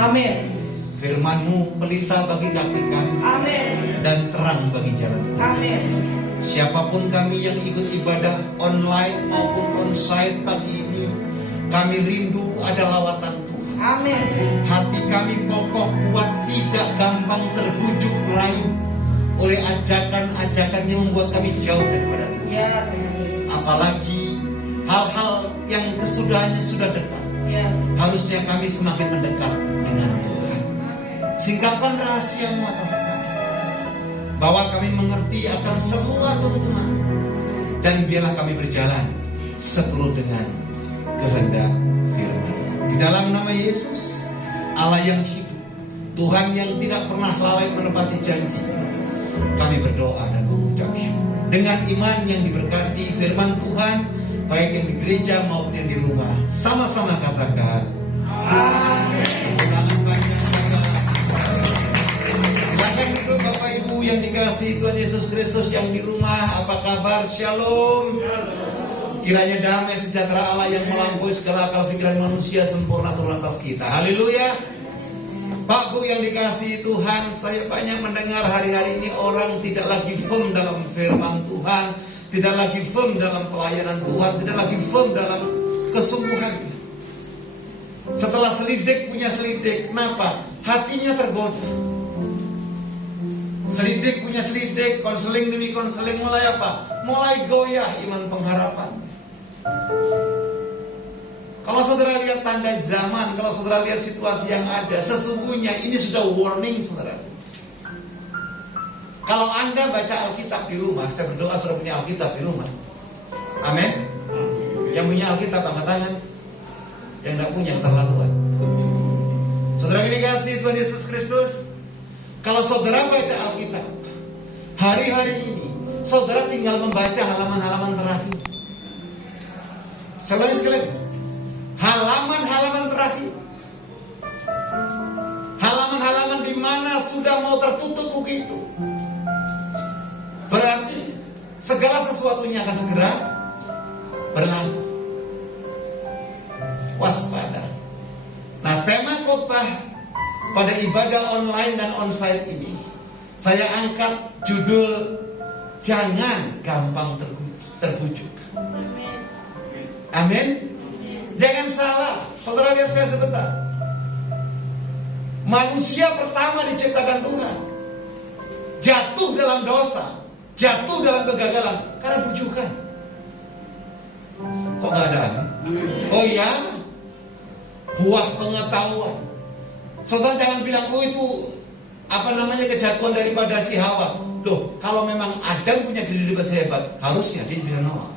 Amin. Firman-Mu pelita bagi kaki kami. Amin. Dan terang bagi jalan kami. Amin. Siapapun kami yang ikut ibadah online maupun onsite pagi ini, kami rindu ada lawatan Tuhan. Amin. Hati kami kokoh kuat, tidak gampang terbujuk rayu oleh ajakan-ajakan yang membuat kami jauh daripada Tuhan. Ya, Tuhan Yesus. Apalagi hal-hal yang kesudahannya sudah dekat. Ya. Harusnya kami semakin mendekat dengan Tuhan. Singkapkan rahasia-Mu atas kami, bahwa kami mengerti akan semua tuntunan, dan biarlah kami berjalan seturut dengan kehendak firman. Di dalam nama Yesus, Allah yang hidup, Tuhan yang tidak pernah lalai menepati janji-Nya, kami berdoa dan mengucap syukur. Dengan iman yang diberkati firman Tuhan, baik yang di gereja maupun yang di rumah, sama-sama katakan Amin. tepuk tangan banyak. Silakan duduk Bapak Ibu yang dikasihi Tuhan Yesus Kristus. Yang di rumah, apa kabar? Shalom. Kiranya damai sejahtera Allah yang melampaui segala akal pikiran manusia sempurna turun atas kita. Haleluya. Pak Bu yang dikasihi Tuhan, saya banyak mendengar hari-hari ini orang tidak lagi firm dalam firman Tuhan, tidak lagi firm dalam pelayanan Tuhan, tidak lagi firm dalam kesungguhan. Setelah selidik punya selidik, kenapa? Hatinya tergoda. Selidik punya selidik, konseling demi konseling, mulai apa? Mulai goyah iman pengharapan. Kalau saudara lihat tanda zaman, kalau saudara lihat situasi yang ada, sesungguhnya ini sudah warning saudara. Kalau Anda baca Alkitab di rumah, saya berdoa saudara punya Alkitab di rumah. Amin. Yang punya Alkitab angkat tangan. Yang tidak punya keterlaluan. Saudara ini kasih Tuhan Yesus Kristus. Kalau saudara baca Alkitab hari-hari ini, saudara tinggal membaca halaman-halaman terakhir. Saya ulangi sekali, halaman-halaman terakhir, halaman-halaman di mana sudah mau tertutup buku itu. Berarti segala sesuatunya akan segera berlalu. Waspada. Nah, tema khotbah pada ibadah online dan onsite ini, saya angkat judul jangan gampang terbujuk. Amin. Jangan salah. Saudara lihat saya sebentar. Manusia pertama diciptakan Tuhan jatuh dalam dosa, jatuh dalam kegagalan karena bujukan. Kok gak ada amin? Oh iya, buah pengetahuan. Saudara jangan bilang, oh itu kejatuhan daripada si Hawa. Loh, kalau memang Adam punya kehidupan sehebat, harusnya dia bisa nolak.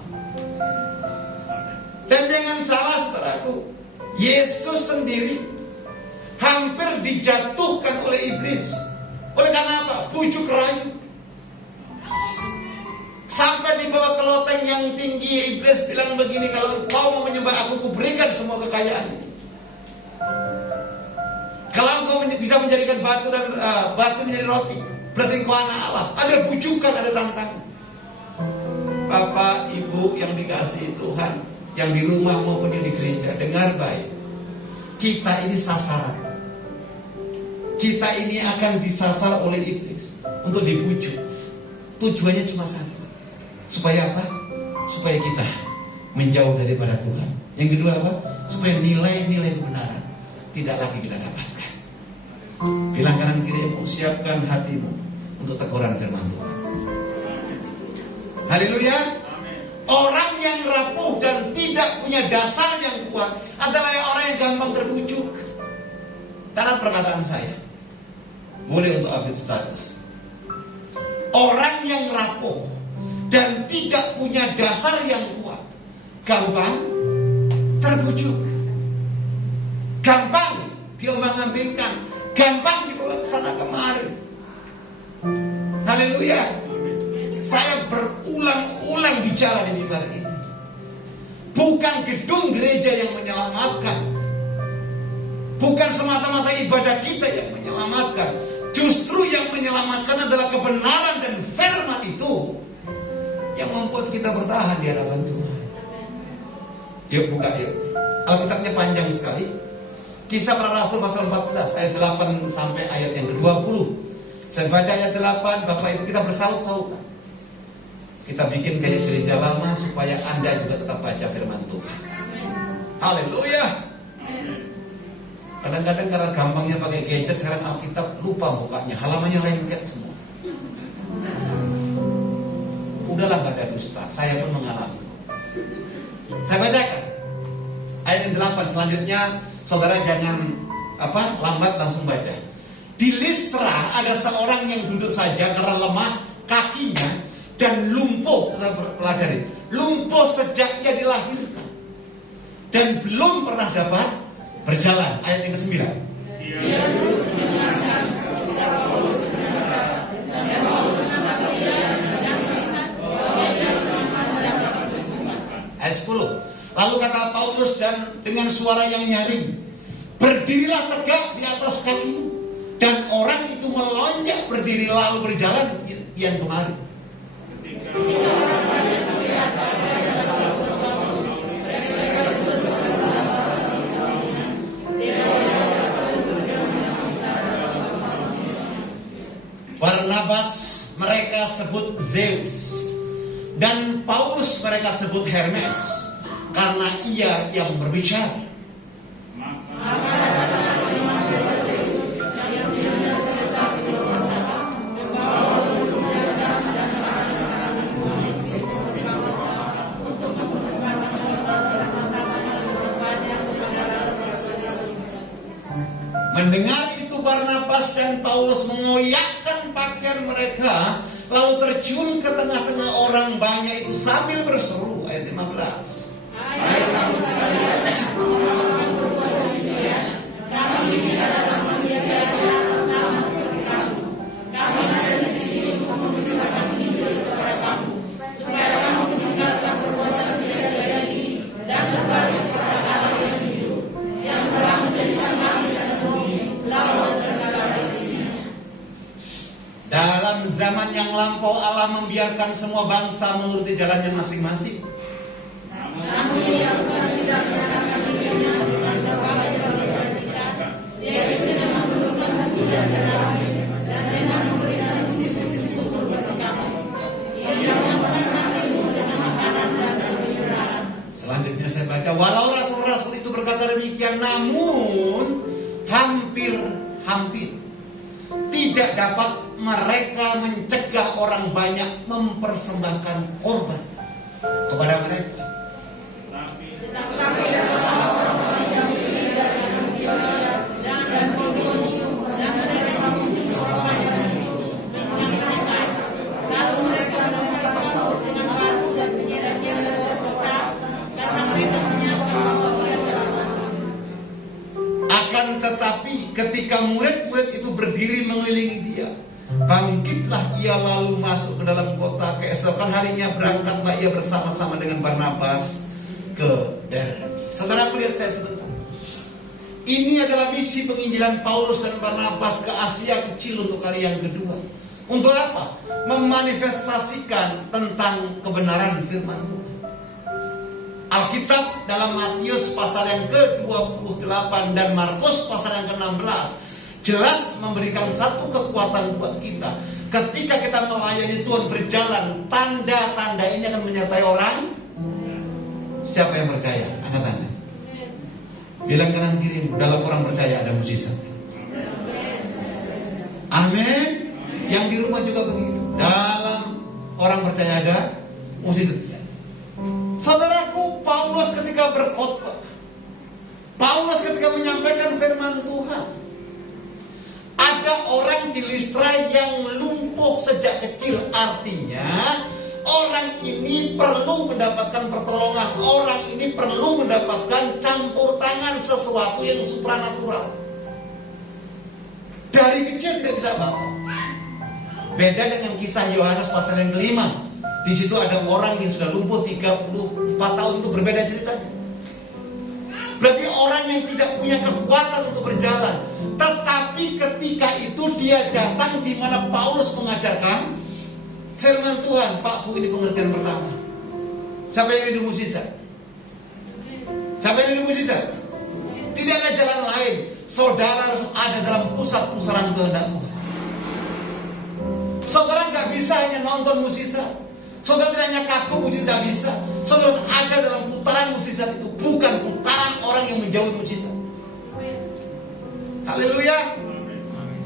Dan jangan salah saudaraku, Yesus sendiri hampir dijatuhkan oleh iblis. Oleh karena apa? Bujuk rayu. Sampai dibawa ke loteng yang tinggi, iblis bilang begini, kalau engkau mau menyembah aku, kuberikan semua kekayaan ini. Kalau engkau bisa menjadikan batu dan batu menjadi roti, berarti engkau anak Allah. Ada bujukan, ada tantangan. Bapak, Ibu yang dikasihi Tuhan, yang di rumah maupun yang di gereja, dengar baik. Kita ini sasaran. Kita ini akan disasar oleh iblis untuk dibujuk. Tujuannya cuma satu. Supaya apa? Supaya kita menjauh daripada Tuhan. Yang kedua apa? Supaya nilai-nilai kebenaran tidak lagi kita dapatkan. Bilang kanan kirimu, siapkan hatimu untuk teguran firman Tuhan. Haleluya. Orang yang rapuh dan tidak punya dasar yang kuat adalah orang yang gampang terbujuk. Catat perkataan saya. Boleh untuk update status. Orang yang rapuh dan tidak punya dasar yang kuat, gampang terbujuk, gampang diombang-ambingkan, gampang dibawa ke sana kemari. Haleluya. Saya berulang-ulang bicara di mimbar ini. Bukan gedung gereja yang menyelamatkan, bukan semata-mata ibadah kita yang menyelamatkan. Justru yang menyelamatkan adalah kebenaran dan firman itu yang membuat kita bertahan di hadapan Tuhan. Yuk buka yuk. Alkitabnya panjang sekali. Kisah Para Rasul pasal 14 ayat 8 sampai ayat yang ke-20. Saya baca ayat 8, Bapak Ibu kita bersaut-sautan. Kita bikin kayak gereja lama supaya Anda juga tetap baca firman Tuhan. Haleluya. Kadang-kadang karena gampangnya pakai gadget, sekarang Alkitab lupa bukanya, halamannya lengket semua. Udahlah, gak ada dusta. Saya pun mengalami. Saya bacakan ayat yang 8. Selanjutnya saudara jangan lambat, langsung baca. Di Listra ada seorang yang duduk saja karena lemah kakinya dan lumpuh. Saudara pelajari, lumpuh sejak ia dilahirkan dan belum pernah dapat berjalan. Ayat yang ke-9. Ayat 10. Lalu kata Paulus dan dengan suara yang nyaring, berdirilah tegak di atas kakimu. Dan orang itu melonjak berdiri lalu berjalan kian kemari. Barnabas mereka sebut Zeus, dan Paulus mereka sebut Hermes, karena ia yang berbicara. Mendengar itu Barnabas dan Paulus mengoyakkan pakaian mereka, lalu terjun ke tengah-tengah orang banyak itu sambil berseru. Ayat 15. Dalam zaman yang lampau Allah membiarkan semua bangsa menuruti jalannya masing-masing. Namun dia bukan tidak menyerahkan dirinya dengan berbagai cita. Dia tidak menurunkan hujan dan angin dan dengan memberikan musim-musim subur bagi kami. Ia memasangkan rindu dengan makanan dan perwira. Selanjutnya saya baca, walau rasul-rasul itu berkata demikian, namun hampir tidak dapat mereka mencegah orang banyak mempersembahkan korban kepada mereka. Tetapi datanglah orang-orang yang pilih dari Antiokhia dan Ikonium dan mereka membunuh orang yang itu menyampaikan. Lalu mereka membakar Paulus dengan batu dan menyeret-nyeret ke luar kota karena mereka menyangka bahwa dia telah mati. Akan tetapi ketika murid-murid itu berdiri mengelilingi dia, bangkitlah ia lalu masuk ke dalam kota. Keesokan harinya berangkatlah ia bersama-sama dengan Barnabas ke Derbe. Saudara lihat saya sebentar. Ini adalah misi penginjilan Paulus dan Barnabas ke Asia Kecil untuk kali yang kedua. Untuk apa? Memanifestasikan tentang kebenaran firman Tuhan. Alkitab dalam Matius pasal yang ke-28 dan Markus pasal yang ke-16 jelas memberikan satu kekuatan buat kita. Ketika kita melayani Tuhan berjalan, tanda-tanda ini akan menyertai orang. Siapa yang percaya? Angkat tangan. Bilang kanan kirimu, dalam orang percaya ada mukjizat. Amin. Yang di rumah juga begitu. Dalam orang percaya ada mukjizat. Saudaraku, Paulus ketika berkhotbah, Paulus ketika menyampaikan firman Tuhan, ada orang di Listra yang lumpuh sejak kecil. Artinya orang ini perlu mendapatkan pertolongan. Orang ini perlu mendapatkan campur tangan sesuatu yang supranatural. Dari kecil tidak bisa apa-apa. Beda dengan kisah Yohanes pasal yang ke-5. Di situ ada orang yang sudah lumpuh 34 tahun, itu berbeda ceritanya. Berarti orang yang tidak punya kekuatan untuk berjalan. Tetapi ketika itu dia datang di mana Paulus mengajarkan firman Tuhan. Pak Bu, ini pengertian pertama. Siapa yang rindu mukjizat? Siapa yang rindu mukjizat? Tidak ada jalan lain. Saudara harus ada dalam pusat pusaran kehendak Tuhan. Saudara nggak bisa hanya nonton mukjizat. Saudara tidak hanya kagum mukjizat, tidak bisa. Saudara harus ada dalam putaran mukjizat itu, bukan putaran orang yang menjauhi mukjizat. Haleluya.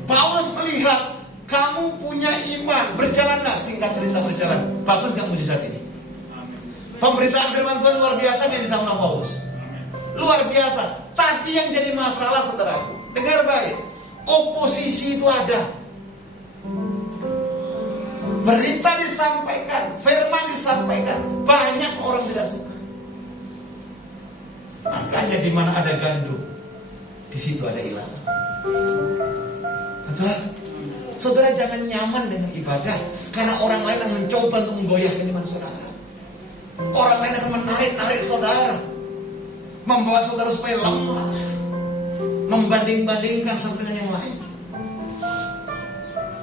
Paulus melihat kamu punya iman, berjalanlah. Singkat cerita berjalan. Bagus nggak mukjizat ini? Pemberitaan firman Tuhan luar biasa yang disampaikan Paulus. Luar biasa. Tapi yang jadi masalah, saudaraku, dengar baik, oposisi itu ada. Berita disampaikan, firman disampaikan, banyak orang tidak suka. Makanya di mana ada gandum, di situ ada ilalang. Betul? Saudara jangan nyaman dengan ibadah karena orang lain yang mencoba untuk menggoyahkan iman saudara. Orang lain akan menarik saudara, membawa saudara supaya lemah, membanding-bandingkan satu dengan yang lain.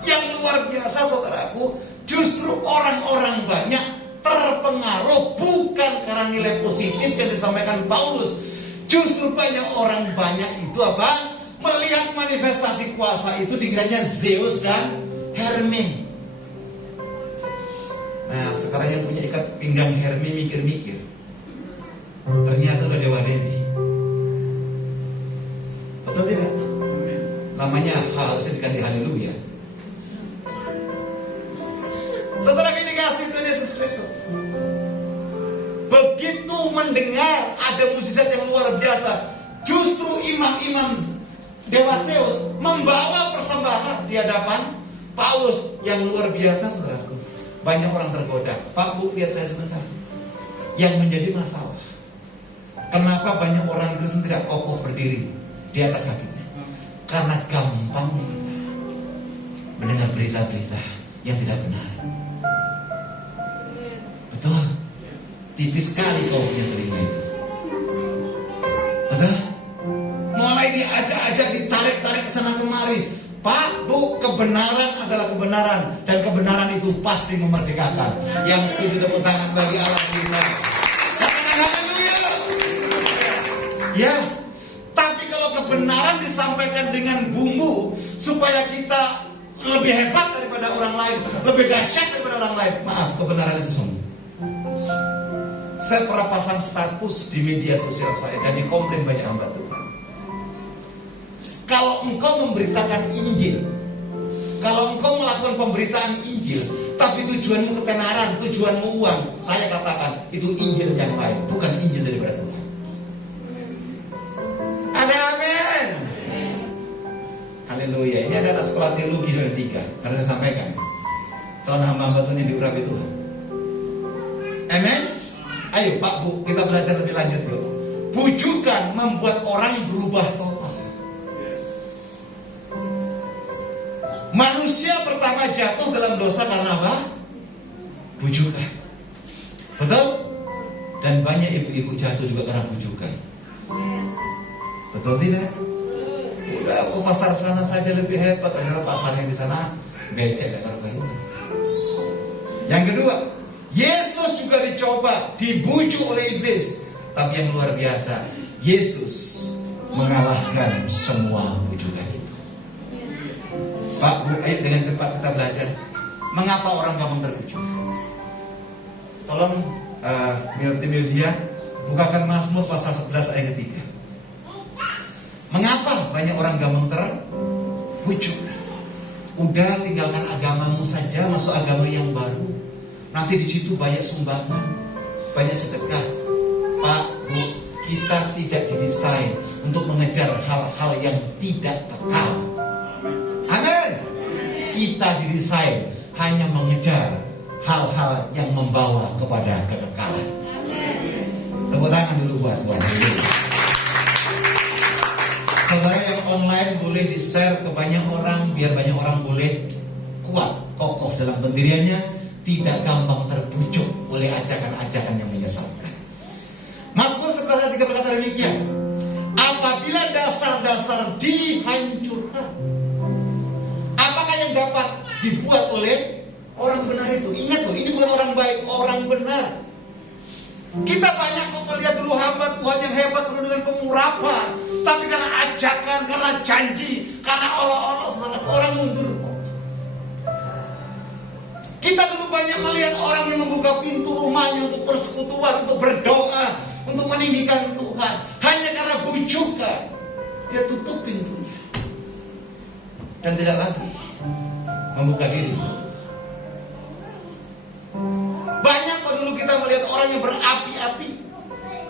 Yang luar biasa, saudaraku, justru orang-orang banyak terpengaruh bukan karena nilai positif yang disampaikan Paulus. Justru banyak itu apa? Melihat manifestasi kuasa itu dikiranya Zeus dan Hermes. Nah, sekarang yang punya ikat pinggang Hermes mikir-mikir, ternyata udah Dewa Dewi. Betul tidak? Namanya harusnya diganti haleluya. Saudara, ini kasih Tuhan Yesus Kristus. Begitu mendengar ada mukjizat yang luar biasa, justru imam-imam Dewa Zeus membawa persembahan di hadapan Paulus yang luar biasa, saudaraku. Banyak orang tergoda. Pak, Bu, lihat saya sebentar. Yang menjadi masalah, kenapa banyak orang Kristen tidak kokoh berdiri di atas kakinya? Karena gampangnya kita mendengar berita-berita yang tidak benar. Betul? Tipis sekali kau punya telinga itu. Betul? Mulai diajak-ajak, ditarik-tarik ke sana kemari. Pak, Bu, kebenaran adalah kebenaran, dan kebenaran itu pasti memerdekakan. Yang setuju tepuk tangan bagi Allah kita. Haleluya. Ya, tapi kalau kebenaran disampaikan dengan bumbu supaya kita lebih hebat daripada orang lain, lebih dahsyat daripada orang lain, maaf, kebenaran itu sombong. Saya pernah pasang status di media sosial saya dan dikomplain banyak hamba Tuhan. Kalau engkau memberitakan Injil, kalau engkau melakukan pemberitaan Injil, tapi tujuanmu ketenaran, tujuanmu uang, saya katakan itu Injil yang lain, bukan Injil daripada Tuhan. Ada amin. Haleluya. Ini adalah sekolah teologi yang ketiga, harus saya sampaikan. Calon hamba-hamba Tuhan yang diurapi Tuhan. Amin. Ayo Pak, Bu, kita belajar lebih lanjut yuk. Bujukan membuat orang berubah total. Manusia pertama jatuh dalam dosa karena apa? Bujukan. Betul? Dan banyak ibu-ibu jatuh juga karena bujukan. Betul tidak? Udah, aku pasar sana saja lebih hebat, ternyata pasarnya di sana becek dan kayu. Yang kedua, Yesus juga dicoba, dibujuk oleh iblis. Tapi yang luar biasa, Yesus mengalahkan semua bujukan itu. Pak, Bu, ayo dengan cepat kita belajar. Mengapa orang gampang terbujuk? Tolong media bukakan Mazmur pasal 11 ayat 3. Mengapa banyak orang gampang terbujuk? Udah, tinggalkan agamamu saja, masuk agama yang baru. Nanti di situ banyak sumbangan, banyak sedekah. Pak, Bu, kita tidak didesain untuk mengejar hal-hal yang tidak kekal. Amin. Kita didesain hanya mengejar hal-hal yang membawa kepada kekekalan. Tepuk tangan dulu buat Tuhan. Saudara yang online boleh di-share ke banyak orang, biar banyak orang boleh kuat, kokoh dalam pendiriannya, tidak gampang terbujuk oleh ajakan-ajakan yang menyesatkan. Mazmur 11 ayat 3 berkata demikian, apabila dasar-dasar dihancurkan, apakah yang dapat dibuat oleh orang benar itu? Ingat loh, ini bukan orang baik, orang benar. Kita banyak kok melihat dulu hamba Tuhan yang hebat penuh dengan pengurapan, tapi karena ajakan, karena janji, karena olok-olok, saudara, orang mundur kok. Kita dulu banyak melihat orang yang membuka pintu rumahnya untuk persekutuan, untuk berdoa, untuk meninggikan Tuhan. Hanya karena bujukan, dia tutup pintunya dan tidak lagi membuka diri. Banyak kok dulu kita melihat orang yang berapi-api,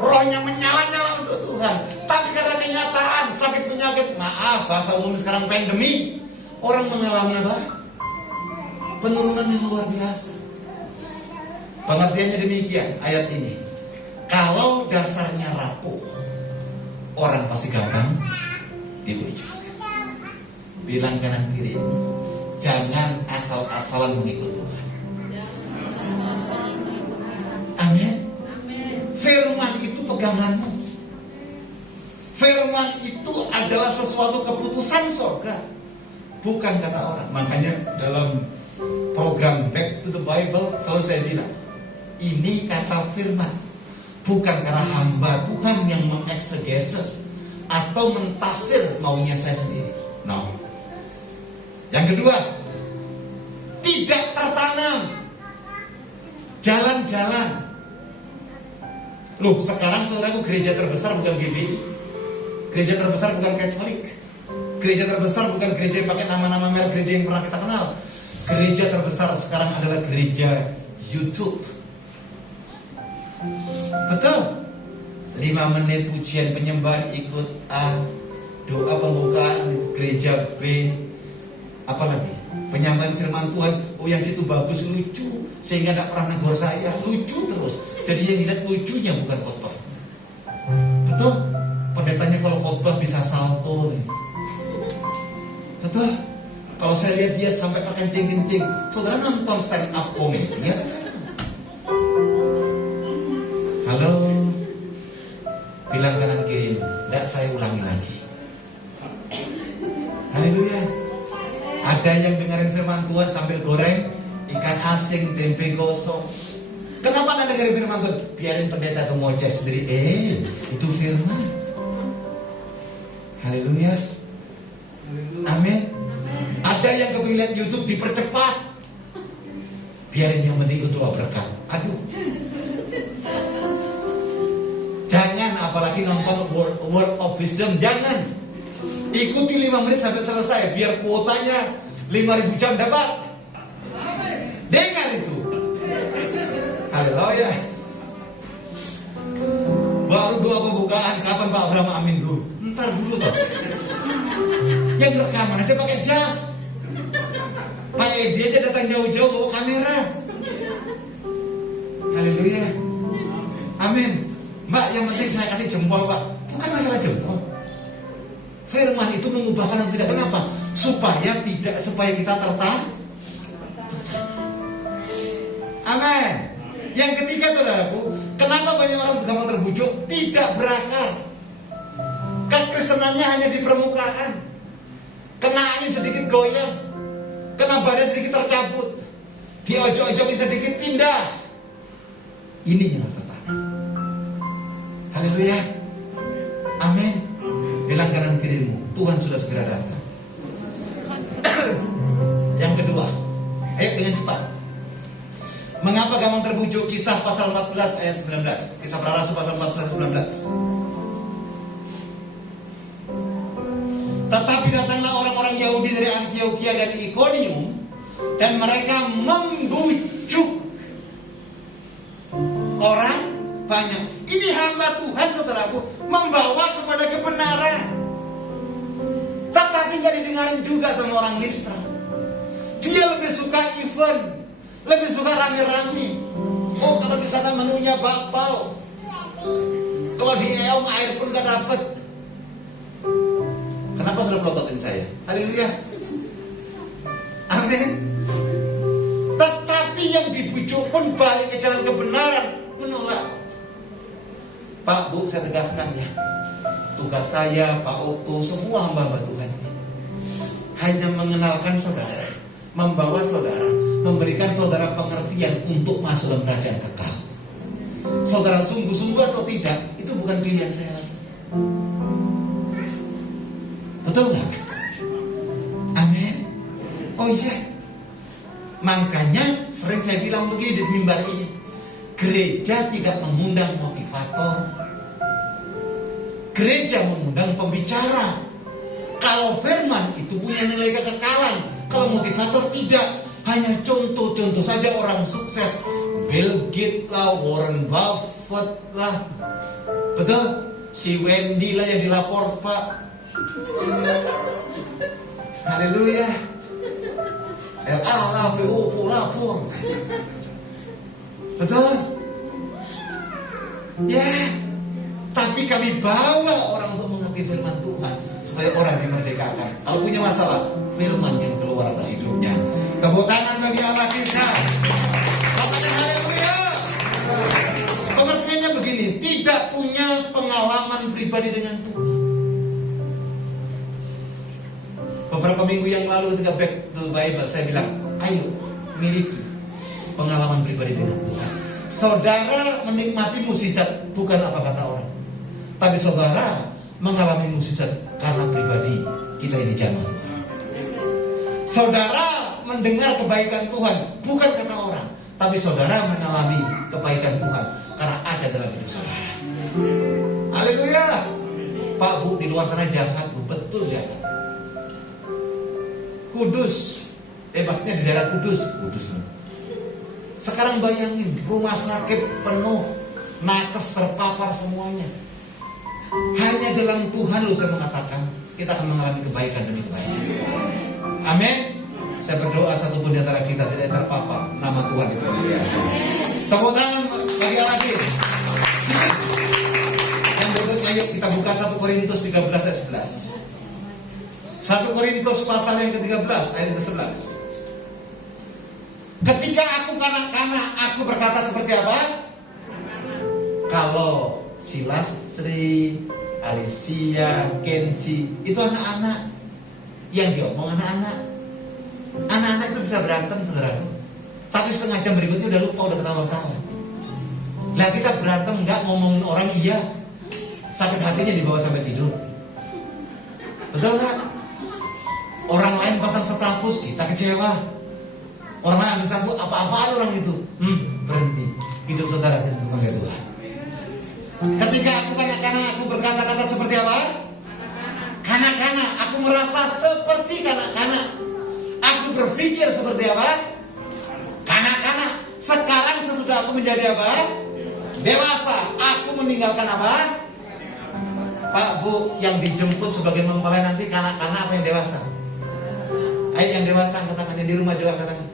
rohnya menyala-nyala untuk Tuhan, tapi karena kenyataan sakit penyakit, maaf bahasa umum sekarang pandemi, orang mengalami apa? Penurunan yang luar biasa. Pengertiannya demikian ayat ini. Kalau dasarnya rapuh, orang pasti gampang dibujuk. Bilang kanan kiri, jangan asal-asalan mengikut Tuhan. Amin. Firman itu peganganmu. Firman itu adalah sesuatu keputusan surga, bukan kata orang. Makanya dalam program Back to the Bible selalu saya bilang, ini kata firman, bukan karena hamba Tuhan yang mengeksegese atau mentafsir maunya saya sendiri. No. Yang kedua, tidak tertanam. Jalan-jalan. Loh, sekarang saudaraku gereja terbesar bukan GBI. Gereja terbesar bukan Katolik. Gereja terbesar bukan gereja yang pakai nama-nama merek gereja yang pernah kita kenal. Gereja terbesar sekarang adalah gereja YouTube. Betul. 5 menit pujian penyembahan ikut A, doa pembukaan itu gereja B, apalagi penyampaian firman Tuhan. Oh, yang situ bagus, lucu, sehingga tidak pernah negor saya, lucu terus. Jadi yang dilihat lucunya bukan khotbah. Betul. Pendetanya kalau khotbah bisa salto nih. Betul. Kalau saya lihat dia sampai terkencing-kencing, saudara nonton stand up comedy atau film? Halo, bilang kanan kiri, tidak saya ulangi lagi. Haleluya. Ada yang dengerin firman Tuhan sambil goreng ikan asin, tempe gosong. Kenapa anda dengerin firman Tuhan? Biarin pendeta itu ngoceh sendiri. Itu firman. Haleluya. Amin. Ada yang kepingin lihat YouTube dipercepat. Biarin yang penting itu doa berkat. Aduh. Jangan, apalagi nonton Word of Wisdom, jangan. Ikuti 5 menit sampai selesai, biar kuotanya 5.000 jam dapat. Dengar itu. Haleluya. Baru doa pembukaan, kapan Pak Abraham amin dulu? Ntar dulu Pak. Yang rekaman aja pakai jas. Pak Edi aja datang jauh-jauh bawa kamera. Haleluya. Amin. Mbak, yang penting saya kasih jempol Pak. Bukan masalah jempol. Firman itu mengubahkan atau tidak. Kenapa? Supaya kita tertarik. Amin. Yang ketiga saudaraku, kenapa banyak orang gampang terbujuk? Tidak berakar. Kekristenannya hanya di permukaan. Kena angin sedikit goyang, kena badai sedikit tercabut, diojok-ojokin sedikit pindah. Ini yang harus tertanam. Haleluya. Amin. Bilang kanan kirimu, Tuhan sudah segera datang. Yang kedua, ayo dengan cepat. Mengapa gampang terbujuk? Kisah pasal 14 ayat 19. Kisah para rasul pasal 14 ayat 19. Tetapi datanglah orang-orang Yahudi dari Antioquia dan Ikonium, dan mereka membujuk orang banyak. Ini hamba Tuhan saudaraku, membawa kepada kebenaran, tetapi gak didengarin juga sama orang Listra. Dia lebih suka event, lebih suka rame-rame. Oh, kalau di sana menunya bakpao, kalau di Eom air pun gak dapet. Kenapa sudah pelototin saya? Haleluya. Amin. Tetapi yang dibujuk pun balik ke jalan kebenaran, menolak. Pak, Bu, saya tegaskan ya, tugas saya, Pak Otto, semua hamba Tuhan ini hanya mengenalkan saudara, membawa saudara, memberikan saudara pengertian untuk masuk dalam kerajaan kekal. Saudara sungguh-sungguh atau tidak, itu bukan pilihan saya lagi. Betul nggak? Amin. Oh iya. Makanya sering saya bilang begini di mimbar ini, gereja tidak mengundang motivator, gereja mengundang pembicara. Kalau firman itu punya nilai kekekalan, kalau motivator tidak. Hanya contoh-contoh saja orang sukses, Bill Gates lah, Warren Buffett lah, betul? Si Wendy lah yang dilapor Pak. Haleluya. LA PU lapor. Betul? Ya. Tapi kami bawa orang untuk mengerti firman Tuhan supaya orang dimerdekakan. Kalau punya masalah, firman yang keluar atas hidupnya. Tepuk tangan bagi Allah kita. Katakan haleluya. Pengertiannya begini, tidak punya pengalaman pribadi dengan Tuhan. Beberapa minggu yang lalu ketika back to Bible, saya bilang, ayo miliki pengalaman pribadi dengan Tuhan. Saudara menikmati mukjizat bukan apa kata orang, tapi saudara mengalami mukjizat karena pribadi kita ini jamaah Tuhan. Saudara mendengar kebaikan Tuhan bukan kata orang, tapi saudara mengalami kebaikan Tuhan karena ada dalam hidup saudara. Haleluya. Pak Bu di luar sana jahat, Bu, betul jahat. Kudus, maksudnya di daerah Kudus. Sekarang bayangin, rumah sakit penuh, nakes terpapar semuanya. Hanya dalam Tuhan loh saya mengatakan, kita akan mengalami kebaikan demi kebaikan. Amin. Saya berdoa satupun di antara kita tidak terpapar, nama Tuhan dipermuliakan. Tepuk tangan bagi Allah lagi. Yang berikutnya yuk kita buka 1 Korintus 13 ayat 11. 1 Korintus pasal yang ke-13 ayat ke-11. Ketika aku kanak-kanak, aku berkata seperti apa? Kalau si Lastri, Alicia, Kenzi, itu anak-anak. Yang diomong anak-anak. Anak-anak itu bisa berantem, saudaraku. Tapi setengah jam berikutnya udah lupa, udah ketawa-ketawa. Lah kita berantem enggak ngomongin orang, iya. Sakit hatinya dibawa sampai tidur. Betul nggak? Orang lain pasang status, kita kecewa. Orang lain ambil status, apa-apaan orang itu. Berhenti. Hidup saudara ditentukan oleh Tuhan. Ketika aku kanak-kanak, aku berkata-kata seperti apa? Kanak-kanak. Aku merasa seperti kanak-kanak. Aku berpikir seperti apa? Kanak-kanak. Sekarang sesudah aku menjadi apa? Dewasa. Aku meninggalkan apa? Pak Bu, yang dijemput sebagai mempelai nanti kanak-kanak apa yang dewasa? Ayo yang dewasa angkat tangannya, di rumah juga angkat tangan.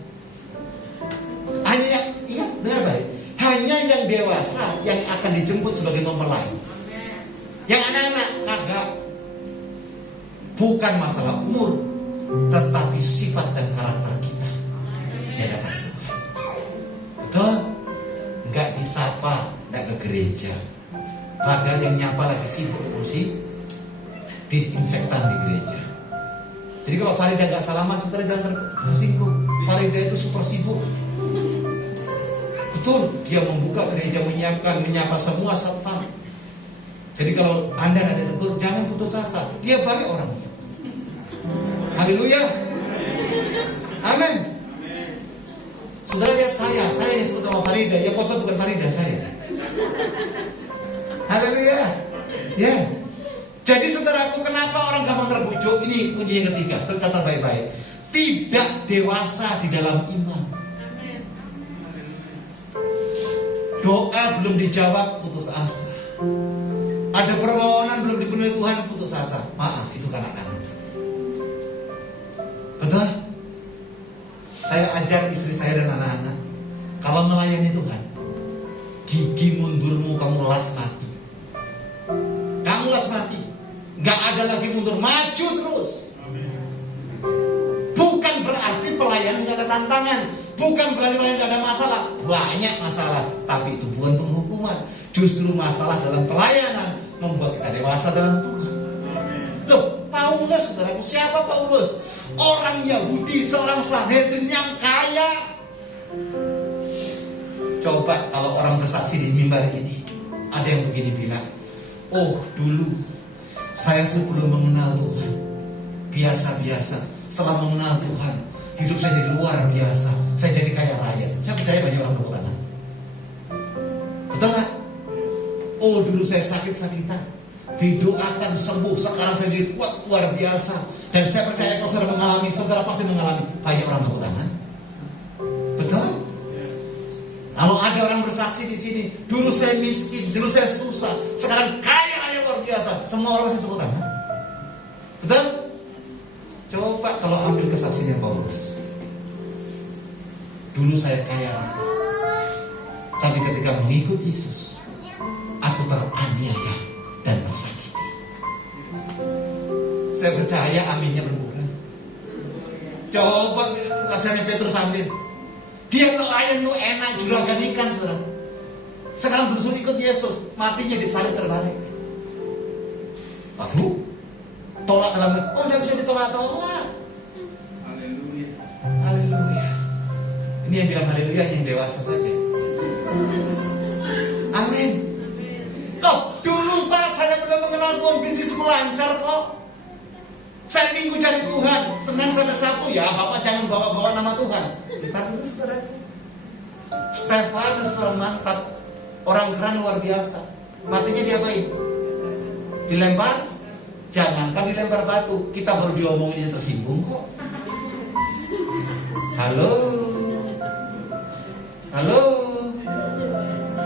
Hanya yang, iya dengar baik. Hanya yang dewasa yang akan dijemput sebagai mempelai. Yang anak-anak kagak. Bukan masalah umur, tetapi sifat dan karakter kita di hadapan Tuhan. Betul? Enggak disapa, enggak ke gereja. Padahal yang nyapa lagi sibuk ngurusi disinfektan di gereja. Jadi kalau Farida gak salaman, saudara jangan tersinggung. Farida itu super sibuk. Betul, dia membuka gereja, menyiapkan, menyapa semua satpam. Jadi kalau Anda ada tegur, jangan putus asa. Dia baik orangnya. Haleluya. Amin. Saudara lihat saya yang sebut nama Farida, ya khotbah bukan Farida saya. Haleluya. Ya. Jadi saudaraku, kenapa orang gampang terbujuk? Ini kunci yang ketiga. Saudara catat baik-baik. Tidak dewasa di dalam iman. Doa belum dijawab, putus asa. Ada permohonan belum dipenuhi Tuhan, putus asa. Maaf, itu kanak-kanak. Betul? Saya ajar istri saya dan anak-anak, kalau melayani Tuhan, gigi mundurmu kamu las mati. Kamu las mati. Gak ada lagi mundur, maju terus. Bukan berarti pelayanan gak ada tantangan. Bukan berarti pelayanan gak ada masalah. Banyak masalah, tapi itu bukan penghukuman. Justru masalah dalam pelayanan membuat kita dewasa dalam Tuhan. Loh, Paulus, saudaraku, siapa Paulus? Orang Yahudi, seorang Sanhedrin yang kaya. Coba kalau orang bersaksi di mimbar ini, ada yang begini bilang, oh dulu saya sebelum mengenal Tuhan biasa-biasa, setelah mengenal Tuhan hidup saya jadi luar biasa, saya jadi kaya raya. Saya percaya banyak orang tepuk tangan. Betul gak? Oh dulu saya sakit-sakitan, didoakan sembuh, sekarang saya jadi kuat luar biasa. Dan saya percaya kalau saudara mengalami, saudara pasti mengalami. Banyak orang tepuk tangan. Betul? Kalau ada orang bersaksi di sini, dulu saya miskin, dulu saya susah, sekarang kaya raya luar biasa. Semua orang pasti tepuk tangan. Betul? Coba kalau ambil kesaksiannya Paulus. Dulu saya kaya raya, tapi ketika mengikut Yesus, aku teraniaya dan tersakiti. Saya percaya aminnya berbulan. Coba rasanya Petrus ambil. Dia nelayan tuh enak, juragan ikan, saudara. Sekarang berusaha ikut Yesus, matinya disalib terbalik. Lalu tolak dalam, oh tidak bisa ditolak-tolak. Haleluya. Haleluya. Ini yang bilang haleluya yang dewasa saja. Amin. Loh, dulu Pak saya belum mengenal Tuhan, bisnisku lancar kok. Saya minggu cari Tuhan, Senin sampai Sabtu, ya Bapak jangan bawa-bawa nama Tuhan. Kita dulu saudara. Stefanus orang mantap, orang keren luar biasa. Matinya diapain? Dilempar? Jangankan dilempar batu, kita baru diomongin dia tersinggung kok. Halo, halo,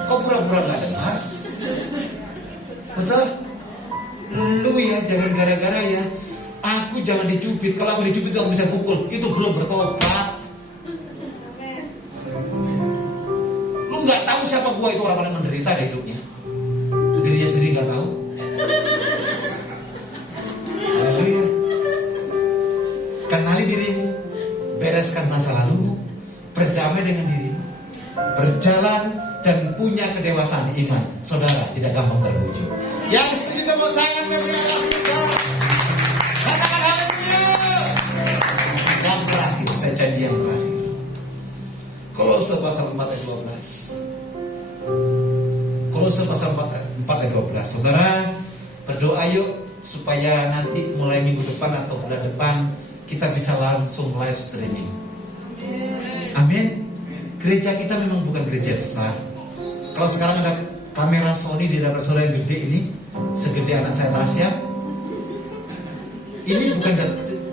kok pura-pura nggak dengar? Betul? Lu ya jangan gara-gara ya. Aku jangan dicubit. Kalau aku dicubit aku bisa pukul. Itu belum bertobat. Lu nggak tahu siapa gua itu orang paling menderita di hidupnya. Dirinya sendiri nggak tahu. Haleluya. Kenali dirimu, bereskan masa lalumu, berdamai dengan dirimu, berjalan dan punya kedewasaan iman. Saudara tidak gampang terbujuk. Yang setuju tepuk tangan bagi kita. Katakan haleluya. Yang terakhir, saya janji yang terakhir. Kolose pasal 4 ayat 12. Kolose pasal 4 ayat 12. Saudara berdoa yuk supaya nanti mulai minggu depan atau bulan depan kita bisa langsung live streaming. Amin. Gereja kita memang bukan gereja besar. Kalau sekarang ada kamera Sony di dapur saudara yang gede ini, segede anak saya Tasya, ini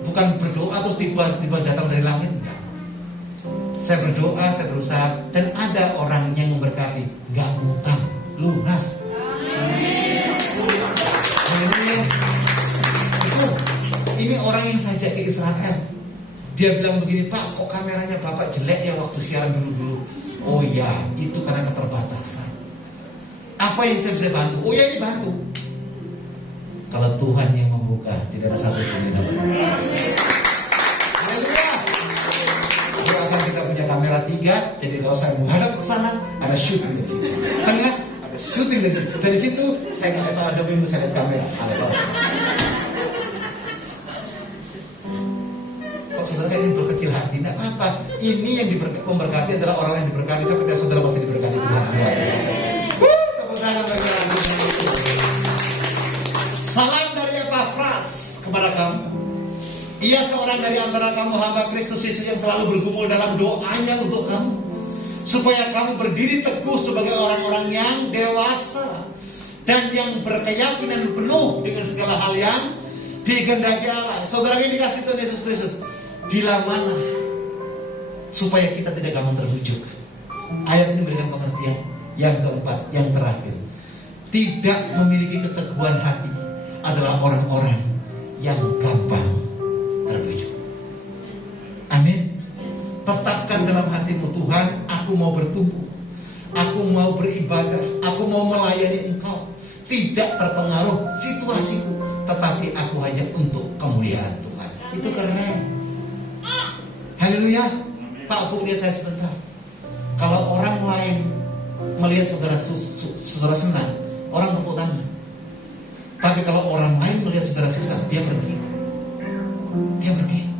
bukan berdoa terus tiba-tiba datang dari langit, enggak. Saya berdoa, saya berusaha, dan ada orang yang memberkati, enggak ngutang, lunas. Ini orang yang saya ajak ke Israel. Dia bilang begini, Pak, kok kameranya Bapak jelek ya waktu siaran dulu-dulu? Oh ya, itu karena keterbatasan. Apa yang saya bisa bantu? Oh ya, ini bantu. Kalau Tuhan yang membuka, tidak ada satu pun yang dapat. Haleluya. Doakan kita punya kamera 3, jadi kalau saya menghadap ke sana, ada syuting dari situ. Tengah, ada syuting dari situ. Dari situ, saya nggak tahu ada minggu saya lihat kamera. Haleluya. Saudara ini berkecil hati, tidak apa. Ini yang memberkati adalah orang yang diberkati. Saya percaya saudara pasti diberkati Tuhan luar biasa. Tepuk tangan bagi orang itu. Salam dari Epafras kepada kamu. Ia seorang dari antara kamu hamba Kristus Yesus yang selalu bergumul dalam doanya untuk kamu, supaya kamu berdiri teguh sebagai orang-orang yang dewasa dan yang berkeyakinan penuh dengan segala hal yang dikehendaki Allah. Saudara ini dikasih Tuhan Yesus Kristus. Bila mana supaya kita tidak gampang terbujuk. Ayat ini memberikan pengertian. Yang keempat, yang terakhir, tidak memiliki keteguhan hati adalah orang-orang yang gampang terbujuk. Amin. Tetapkan dalam hatimu, Tuhan, aku mau bertumbuh, aku mau beribadah, aku mau melayani Engkau, tidak terpengaruh situasiku, tetapi aku hanya untuk kemuliaan Tuhan. Itu keren. Haleluya. Pak Bu, lihat saya sebentar. Kalau orang lain melihat saudara senang, orang tepuk tangan. Tapi kalau orang lain melihat saudara susah, dia pergi. Dia pergi.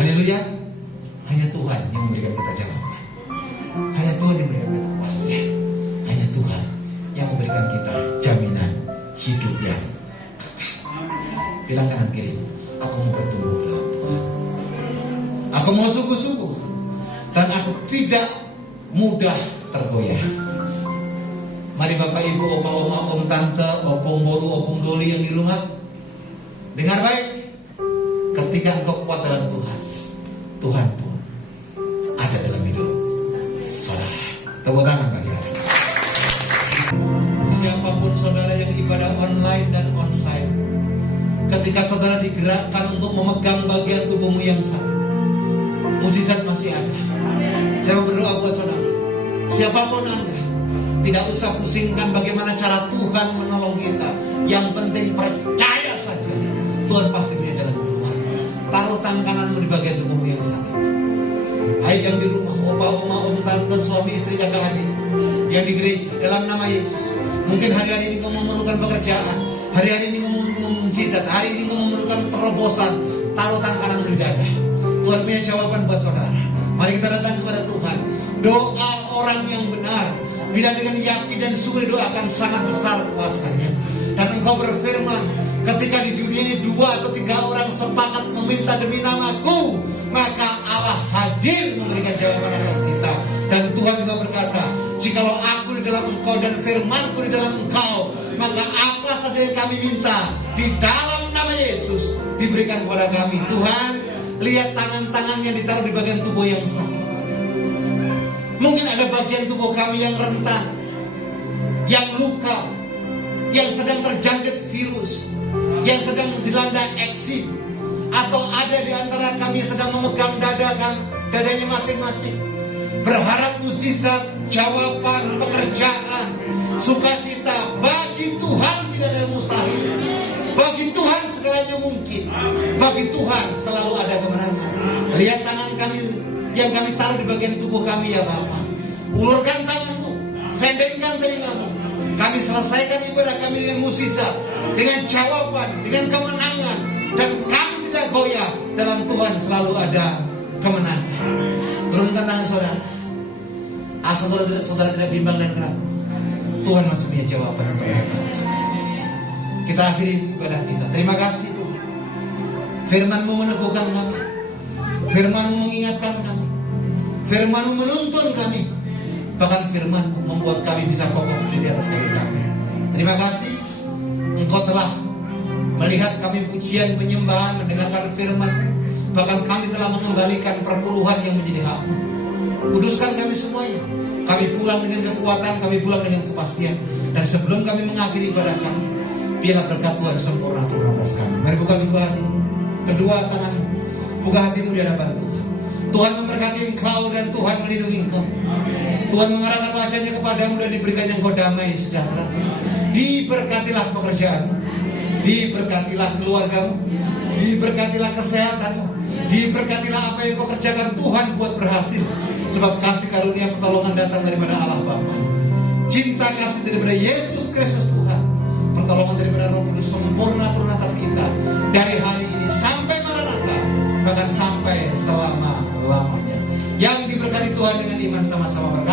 Haleluya. Hanya Tuhan yang memberikan kita jawaban. Hanya Tuhan yang hidup yang bilang kanan kiri, aku mau bertumbuh dalam Tuhan. Aku mau sungguh-sungguh dan aku tidak mudah tergoyah. Mari Bapak Ibu, Opa Oma, Om Tante, Opung Boru, Opung Doli yang di rumah, dengar baik. Ketika engkau kuat dalam Tuhan, Tuhan pun ada dalam hidup saudara. Tepuk tangan bagi Anda. Siapapun saudara yang ibadah online dan onsite, ketika saudara digerakkan untuk memegang bagian tubuhmu yang sakit, mukjizat masih ada. Saya mau berdoa buat saudara. Siapapun Anda, tidak usah pusingkan bagaimana cara Tuhan menolong kita. Yang penting percaya saja, Tuhan pasti punya jalan keluar. Taruh tangan kananmu di bagian tubuhmu yang sakit. Hai yang di rumah, opa, oma, om, tante, suami, istri, kakak, adik, yang di gereja, dalam nama Yesus. Mungkin hari-hari ini kamu memerlukan pekerjaan, hari-hari ini kamu memerlukan mukjizat, hari ini kamu memerlukan terobosan. Taruh tangan kananmu di dada. Tuhan punya jawaban buat saudara. Mari kita datang kepada Tuhan. Doa orang yang benar, bila dengan yakin dan sungguh doakan, sangat besar kuasanya. Dan engkau berfirman, ketika di dunia ini 2 atau 3 orang sepakat meminta demi namaku, maka Allah hadir memberikan jawaban atas kita. Dan Tuhan juga berkata, jikalau aku di dalam engkau dan firmanku di dalam engkau, maka apa saja yang kami minta di dalam nama Yesus diberikan kepada kami. Tuhan, lihat tangan-tangan yang ditaruh di bagian tubuh yang sakit. Mungkin ada bagian tubuh kami yang rentan, yang luka, yang sedang terjangkit virus, yang sedang dilanda eksim, atau ada di antara kami yang sedang memegang dadanya masing-masing, berharap mukjizat, jawaban, pekerjaan, sukacita. Bagi Tuhan tidak ada yang mustahil. Bagi Tuhan segalanya mungkin. Bagi Tuhan selalu ada kemenangan. Lihat tangan kami yang kami taruh di bagian tubuh kami ya Bapa. Ulurkan tanganmu, sendengkan telingamu. Kami selesaikan ibadah kami dengan mukjizat, dengan jawaban, dengan kemenangan. Dan kami tidak goyah. Dalam Tuhan selalu ada kemenangan. Turunkan tangan saudara. Asal saudara tidak bimbang dan ragu, Tuhan masih punya jawaban yang terhebat. Kita akhiri ibadah kita. Terima kasih Tuhan. Firman-Mu meneguhkan kami, Firman-Mu mengingatkan kami, Firman-Mu menuntun kami, bahkan Firman-Mu membuat kami bisa kokoh berdiri di atas kaki kami. Terima kasih Engkau telah melihat kami pujian, penyembahan, mendengarkan Firman, bahkan kami telah mengembalikan perpuluhan yang menjadi hak-Mu. Kuduskan kami semuanya. Kami pulang dengan kekuatan, kami pulang dengan kepastian. Dan sebelum kami mengakhiri ibadah kami, biarlah berkat Tuhan sempurna turun atas kami. Mari buka kedua hatimu, kedua tanganmu, buka hatimu di hadapan Tuhan. Tuhan memberkati engkau dan Tuhan melindungi engkau. Tuhan mengarahkan wajahnya kepadamu dan diberikannya engkau damai sejahtera. Diberkatilah pekerjaanmu, diberkatilah keluargamu, diberkatilah kesehatanmu, diberkatilah apa yang kau kerjakan. Tuhan buat berhasil. Sebab kasih karunia pertolongan datang daripada Allah Bapa, cinta kasih daripada Yesus Kristus Tuhan, pertolongan daripada Roh Kudus sempurna turun atas kita dari hari ini sampai Maranatha, bahkan sampai selama-lamanya. Yang diberkati Tuhan dengan iman sama-sama berkata.